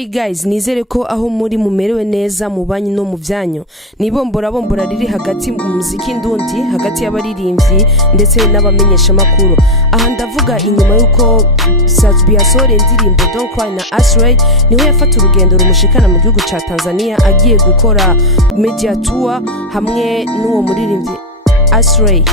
Hey guys, nizere ko aho muri mumerewe neza mu banyi no mu byanyu. Nibombora riri hagati mu muziki ndundi, hagati y'abaririmbyi ndetse n'abamenyesha makuru. Aha ndavuga inyuma yuko FZZO yasore indirimbo Don't Cry na Asray, niho yafata urugendo rumushikana mu gihugu ca Tanzania agiye gukora media tour hamwe n'uwo muririmbyi Asray.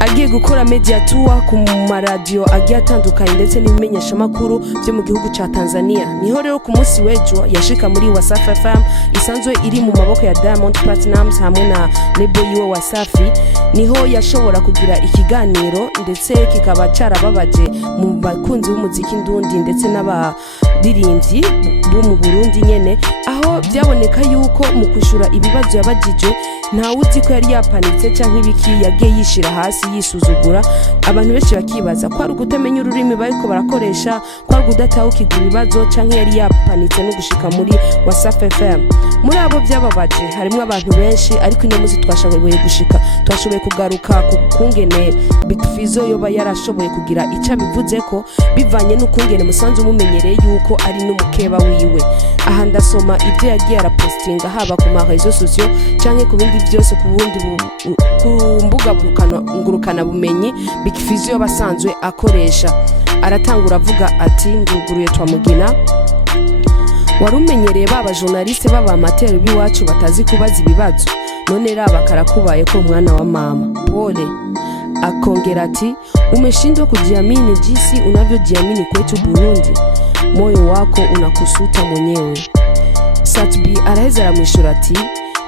Agiye gukora media tour ku maradio agiye atandukanye ndetse n'ibimenyesha makuru byo mu gihugu ca Tanzania. Niho rero ku munsi w'ejo yashika muri Wasafi FM isanzwe iri mu maboko ya Diamond Platnumz hamwe na label yiwe Wasafi. Niho yashobora kugira ikiganiro ndetse kikaba carababaje mu bakunzi b'umuziki ndundi ndetse n'abadirimbyi bo mu Burundi nyene, aho byaboneka yuko mu kwishura ibibazo yabajije nta wuzi ko yari yapanitse canke ibiki yagiye yishira hasi yisuzugura. Abantu benshi bakibaza ko ari ugutamenya ururimi bariko barakoresha, ko ari ugudatahukirwa ibibazo canke yari yapanitse no gushika muri Wasafi FM. Muri abo byababaje harimo abantu benshi, ariko ino muzi twashoboye kugaruka ku kungene FZZO yoba yarashoboye kugira ica bivuzeko bivanye n'ukungene musanze umumenyereye yuko ari n'umukeba wiwe. Aha ndasoma ibyo yagiye arapostinga haba ku ma réseaux sociaux canke ku bindi byose ku bundi ku mbuga ngurukana bumenyi FZZO basanzwe akoresha. Aratangura avuga ati nguguruye twamugina, warumenyereye baba journaliste baba amateur biwacu batazi kubaza ibibazo, none raba karakubaye ko mwana wa mama pole. Akongera ati umeshindwa kujiamini jinsi unavyojiamini kwetu Burundi, moyo wako unakusuta mwenyewe. FZZO araheza aramwishura ati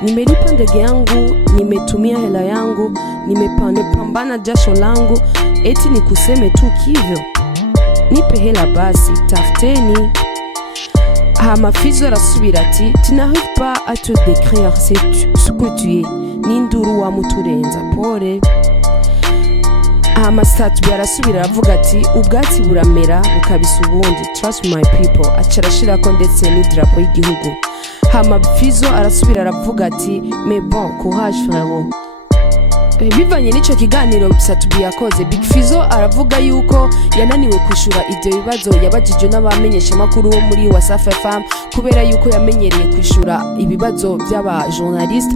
nimelipa ndege yangu, nimetumia hela yangu, nimepambana jasho langu, eti nikuseme tu kivyo? Nipe hela basi, tafuteni. FZZO arasubira ati tu n'arrives pas à te décrire ce que tu es, n'induru wa muturenza pole. FZZO arasubira aravuga ati ubwatsi buramera bukabisa ubundi, trust my people. Acarashirako ndetse n'idrapo y'igihugu. FZZO arasubira aravuga ati mais bon courage frérot. Bivanye n'ico kiganiro FZZO yakoze, FZZO aravuga yuko yananiwe kwishura ivyo bibazo yabajije n'abamenyesha makuru bo muri Wasafi FM kubera yuko yamenyereye kwishura ibibazo by'aba journaliste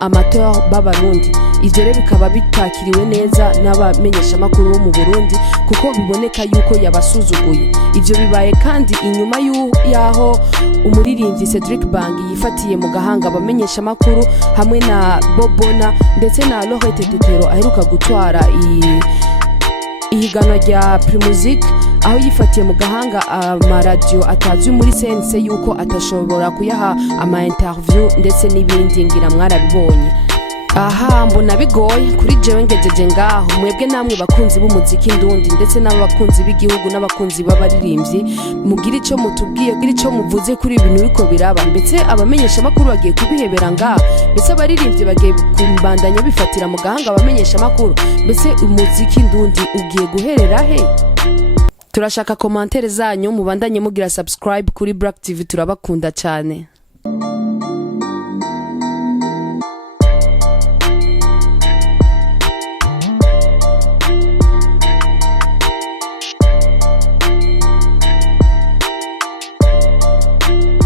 amateur b'abarundi. Ivyo rero bikaba bitakiriwe neza n'abamenyesha makuru bo mu Burundi kuko biboneka yuko yabasuzuguye. Ivyo bibaye kandi inyuma yaho umuririmbyi Cedric Bangi yifatiye mu gahanga abamenyesha makuru hamwe na Bobona ndetse na Tetero aheruka gutwara ihiganwa rya Primusic, aho yifatiye mu gahanga amaradio atazi muri CNC yuko atashobora kuyaha ama interview ndetse n'ibindi ngira mwarabibonye. Aha mbona bigoye kuri jewe ngejeje ngaho. Mwebwe namwe bakunzi b'umuziki ndundi ndetse n'abakunzi b'igihugu n'abakunzi b'abaririmbyi, mugira ico mutubwiye, kugira ico muvuze kuri ibintu biko biraba. Mbese abamenyesha makuru bagiye kubihebera ngaho, mbese abaririmbyi bagiye kumbandanya bifatira mu gahanga abamenyesha makuru, mbese umuziki ndundi ugiye guherera he? Turashaka commentaire zanyu, mubandanye mugira subscribe kuri Black TV, turabakunda cyane.